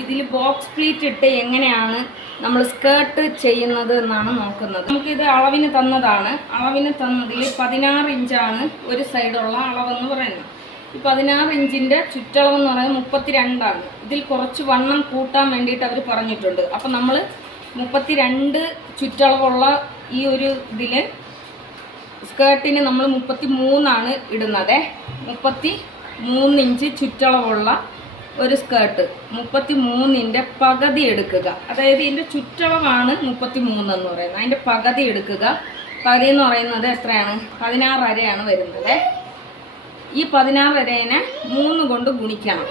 ഇതിൽ box pleat ഇട്ട് എങ്ങനെയാണ് നമ്മൾ സ്കേർട്ട് ചെയ്യുന്നത് എന്നാണ് നോക്കുന്നത്. നമുക്കിത് അളവിന് തന്നതാണ്. അളവിന് തന്നതിൽ പതിനാറ് ഇഞ്ചാണ് ഒരു സൈഡുള്ള അളവെന്ന് പറയുന്നത്. ഈ പതിനാറ് ഇഞ്ചിന്റെ ചുറ്റളവെന്ന് പറയുന്നത് മുപ്പത്തിരണ്ടാണ്. ഇതിൽ കുറച്ച് വണ്ണം കൂട്ടാൻ വേണ്ടിയിട്ട് അവർ പറഞ്ഞിട്ടുണ്ട്. അപ്പം നമ്മൾ മുപ്പത്തിരണ്ട് ചുറ്റളവുള്ള ഈ ഒരു ഇതിൽ സ്കേർട്ടിന് നമ്മൾ മുപ്പത്തി മൂന്നാണ് ഇടുന്നത്. മുപ്പത്തി മൂന്നിഞ്ച് ചുറ്റളവുള്ള ഒരു സ്കേർട്ട് മുപ്പത്തി മൂന്നിന്റെ പകുതി എടുക്കുക. അതായത് ഇതിന്റെ ചുറ്റളവാണ് മുപ്പത്തി മൂന്ന് എന്ന് പറയുന്നത്. അതിന്റെ പകുതി എടുക്കുക. പകുതി എന്ന് പറയുന്നത് എത്രയാണ്? പതിനാറ് അരയാണ് വരുന്നത് ഈ പതിനാറ് അരേനെ മൂന്ന് കൊണ്ട് ഗുണിക്കണം.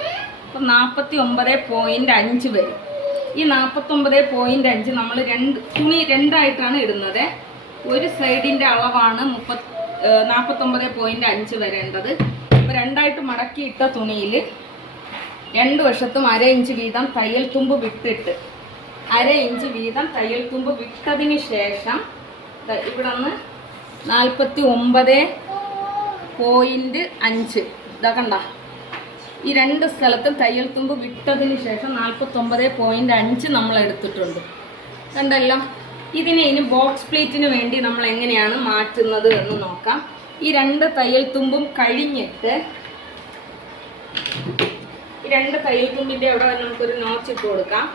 അപ്പം നാൽപ്പത്തി ഒമ്പത് പോയിന്റ് അഞ്ച് വരും. ഈ നാൽപ്പത്തൊമ്പത് പോയിന്റ് അഞ്ച് നമ്മൾ രണ്ട് തുണി രണ്ടായിട്ടാണ് ഇടുന്നത്. ഒരു സൈഡിന്റെ അളവാണ് മുപ്പത് നാൽപ്പത്തൊമ്പത് പോയിന്റ് അഞ്ച് വരേണ്ടത്. അപ്പോൾ രണ്ടായിട്ട് മടക്കിയിട്ട തുണിയിൽ രണ്ട് വശത്തും അര ഇഞ്ച് വീതം തയ്യൽ തുമ്പ് വിട്ടിട്ട്. അര ഇഞ്ച് വീതം തയ്യൽ തുമ്പ് വിട്ടതിന് ശേഷം ഇവിടെ നിന്ന് നാൽപ്പത്തി ഒമ്പത് പോയിന്റ് അഞ്ച്. ഇതാ കണ്ട. ഈ രണ്ട് സ്ഥലത്തും തയ്യൽ തുമ്പ് വിട്ടതിന് ശേഷം നാൽപ്പത്തൊമ്പത് പോയിന്റ് അഞ്ച് നമ്മൾ എടുത്തിട്ടുണ്ട്. കണ്ടല്ലോ? ഇതിനെ ഇനി ബോക്സ് പ്ലേറ്റിന് വേണ്ടി നമ്മൾ എങ്ങനെയാണ് മാറ്റുന്നത് എന്ന് നോക്കാം. ഈ രണ്ട് തയ്യൽ തുമ്പും കഴിഞ്ഞിട്ട് രണ്ട് തയ്യൽ തുമ്പിന്റെ അവിടെ നമുക്കൊരു നോച്ച് ഇട്ട് കൊടുക്കാം.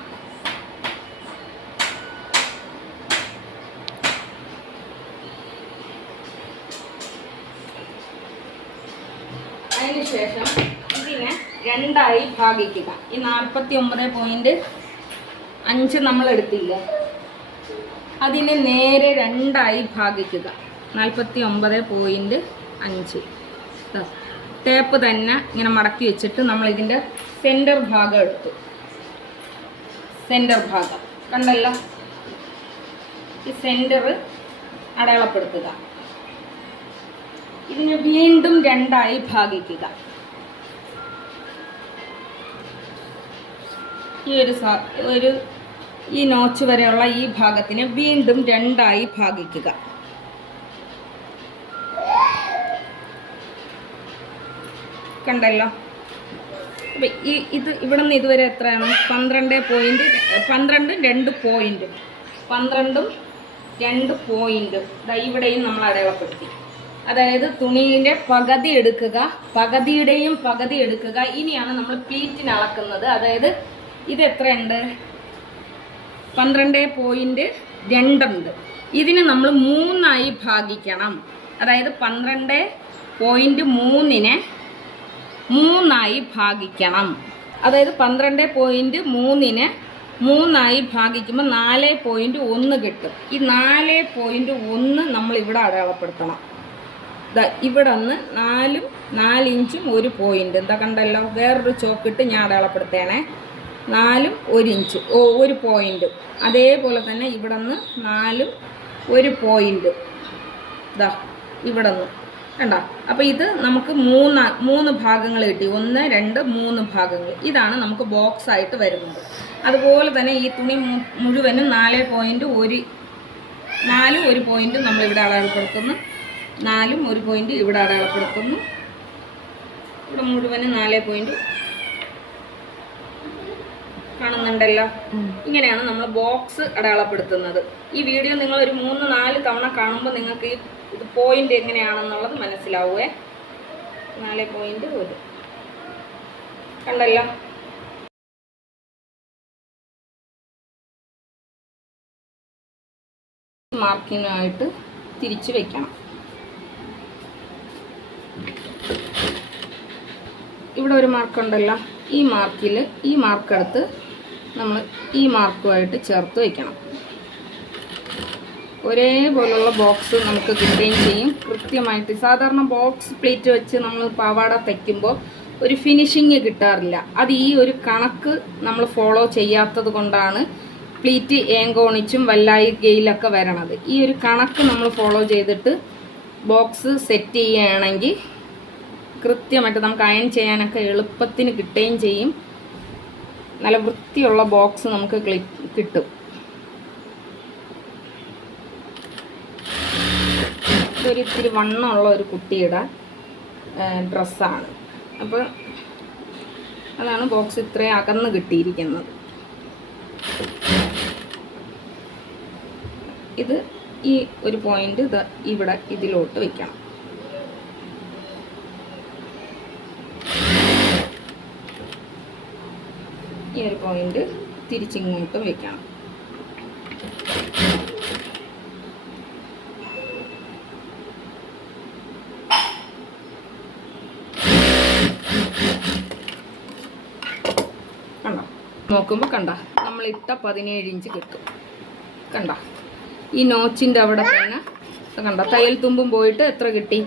അതിനുശേഷം ഇതിനെ രണ്ടായി ഭാഗിക്കുക. ഈ നാൽപ്പത്തി ഒമ്പത് പോയിന്റ് അഞ്ച് നമ്മൾ എടുത്തില്ലേ അതിനെ നേരെ രണ്ടായി ഭാഗിക്കുക. നാൽപ്പത്തി ഒമ്പത് പോയിന്റ് അഞ്ച് ടേപ്പ് തന്നെ ഇങ്ങനെ മടക്കി വെച്ചിട്ട് നമ്മൾ ഇതിന്റെ സെന്റർ ഭാഗം എടുത്തു. സെന്റർ ഭാഗം. കണ്ടല്ലോ? ഈ സെന്റർ അടയാളപ്പെടുത്തുക. ഇതിനെ വീണ്ടും രണ്ടായി ഭാഗിക്കുക. ഈ ഒരു ഒരു ഈ നോച്ച് വരെയുള്ള ഈ ഭാഗത്തിനെ വീണ്ടും രണ്ടായി ഭാഗിക്കുക. കണ്ടല്ലോ. അപ്പം ഈ ഇത് ഇവിടെ നിന്ന് ഇതുവരെ എത്രയാണ്? പന്ത്രണ്ട് പോയിന്റ് പന്ത്രണ്ടും രണ്ട് പോയിന്റും പന്ത്രണ്ടും രണ്ട് പോയിന്റും ദാ ഇവിടെയും നമ്മൾ അടയാളപ്പെടുത്തി. അതായത് തുണീന്റെ പകുതി എടുക്കുക പകുതിയുടെയും പകുതി എടുക്കുക. ഇനിയാണ് നമ്മൾ പ്ലീറ്റിന് അളക്കുന്നത്. അതായത് ഇത് എത്രയുണ്ട്? പന്ത്രണ്ട് പോയിന്റ് രണ്ടുണ്ട്. ഇതിന് നമ്മൾ മൂന്നായി ഭാഗിക്കണം. അതായത് പന്ത്രണ്ട് പോയിന്റ് മൂന്നിനെ മൂന്നായി ഭാഗിക്കണം. അതായത് പന്ത്രണ്ട് പോയിന്റ് മൂന്നിന് മൂന്നായി ഭാഗിക്കുമ്പോൾ നാല് പോയിന്റ് ഒന്ന് കിട്ടും. ഈ നാല് പോയിന്റ് ഒന്ന് നമ്മൾ ഇവിടെ അടയാളപ്പെടുത്തണം ഇവിടെ നിന്ന് നാലും നാലിഞ്ചും ഒരു പോയിന്റ് എന്താ കണ്ടല്ലോ? വേറൊരു ചോക്കിട്ട് ഞാൻ അടയാളപ്പെടുത്തേണേ. നാലും ഒരു ഇഞ്ച്. ഓ ഒരു പോയിന്റ് അതേപോലെ തന്നെ ഇവിടെ നിന്ന് നാലും ഒരു പോയിന്റ് ഇതാ ഇവിടെ നിന്ന് കണ്ടോ? അപ്പോൾ ഇത് നമുക്ക് മൂന്ന് മൂന്ന് ഭാഗങ്ങൾ കിട്ടി. ഒന്ന് രണ്ട് മൂന്ന് ഭാഗങ്ങൾ ഇതാണ് നമുക്ക് ബോക്സ് ആയിട്ട് വരുന്നത്. അതുപോലെ തന്നെ ഈ തുണി മുഴുവനും നാല് പോയിന്റ് ഒരു നാലും ഒരു പോയിന്റ് നമ്മളിവിടെ അടയാളപ്പെടുത്തുന്നു. നാലും ഒരു പോയിന്റ് ഇവിടെ അടയാളപ്പെടുത്തുന്നു. ഇവിടെ മുഴുവനും നാല് പോയിന്റ് കാണുന്നുണ്ടല്ലോ? ഇങ്ങനെയാണ് നമ്മൾ ബോക്സ് അടയാളപ്പെടുത്തുന്നത്. ഈ വീഡിയോ നിങ്ങൾ ഒരു മൂന്ന് നാല് തവണ കാണുമ്പോൾ നിങ്ങൾക്ക് ഈ പോയിന്റ് എങ്ങനെയാണെന്നുള്ളത് മനസ്സിലാവുമേ നാല് പോയിന്റ് ഒരു കണ്ടല്ലോ? മാർക്കിനായിട്ട് തിരിച്ചു വെക്കണം. ഇവിടെ ഒരു മാർക്കുണ്ടല്ലോ. ഈ മാർക്കിൽ ഈ മാർക്കെടുത്ത് നമ്മൾ ഈ മാർക്കുമായിട്ട് ചേർത്ത് വയ്ക്കണം ഒരേപോലുള്ള ബോക്സ് നമുക്ക് കിട്ടുകയും ചെയ്യും. കൃത്യമായിട്ട് സാധാരണ ബോക്സ് പ്ലേറ്റ് വെച്ച് നമ്മൾ പാവാട തയ്ക്കുമ്പോൾ ഒരു ഫിനിഷിങ് കിട്ടാറില്ല. അത് ഈ ഒരു കണക്ക് നമ്മൾ ഫോളോ ചെയ്യാത്തത് കൊണ്ടാണ് പ്ലീറ്റ് ഏങ്കോണിച്ചും വല്ലായി ഗെയിലൊക്കെ വരണത്. ഈ ഒരു കണക്ക് നമ്മൾ ഫോളോ ചെയ്തിട്ട് ബോക്സ് സെറ്റ് ചെയ്യുകയാണെങ്കിൽ കൃത്യമായിട്ട് നമുക്ക് അയൺ ചെയ്യാനൊക്കെ എളുപ്പത്തിന് കിട്ടുകയും ചെയ്യും. നല്ല വൃത്തിയുള്ള ബോക്സ് നമുക്ക് കിട്ടും. ഒരു ഇത്തിരി വണ്ണമുള്ള ഒരു കുട്ടിയുടെ ഡ്രസ്സാണ്. അപ്പോൾ അതാണ് ബോക്സ് ഇത്രയും അകന്ന് കിട്ടിയിരിക്കുന്നത്. ഇത് ഈ ഒരു പോയിന്റ് ഇത് ഇവിടെ ഇതിലോട്ട് വെക്കണം. ഈ ഒരു പോയിന്റ് തിരിച്ചിങ്ങോട്ടും വെക്കണം. നോക്കുമ്പോൾ കണ്ട ഇട്ട പതിനേഴ് ഇഞ്ച് കിട്ടും. കണ്ട? ഈ നോച്ചിന്റെ അവിടെ തന്നെ കണ്ട തയ്യൽ തുമ്പും പോയിട്ട് എത്ര കിട്ടി?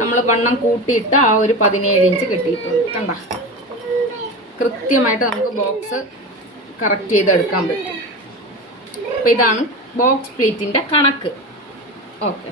നമ്മൾ വണ്ണം കൂട്ടിയിട്ട് ആ ഒരു പതിനേഴ് ഇഞ്ച് കിട്ടിയിട്ടുണ്ട്. കണ്ട? കൃത്യമായിട്ട് നമുക്ക് ബോക്സ് കറക്റ്റ് ചെയ്തെടുക്കാൻ പറ്റും. അപ്പോൾ ഇതാണ് ബോക്സ് പ്ലേറ്റിന്റെ കണക്ക്. ഓക്കെ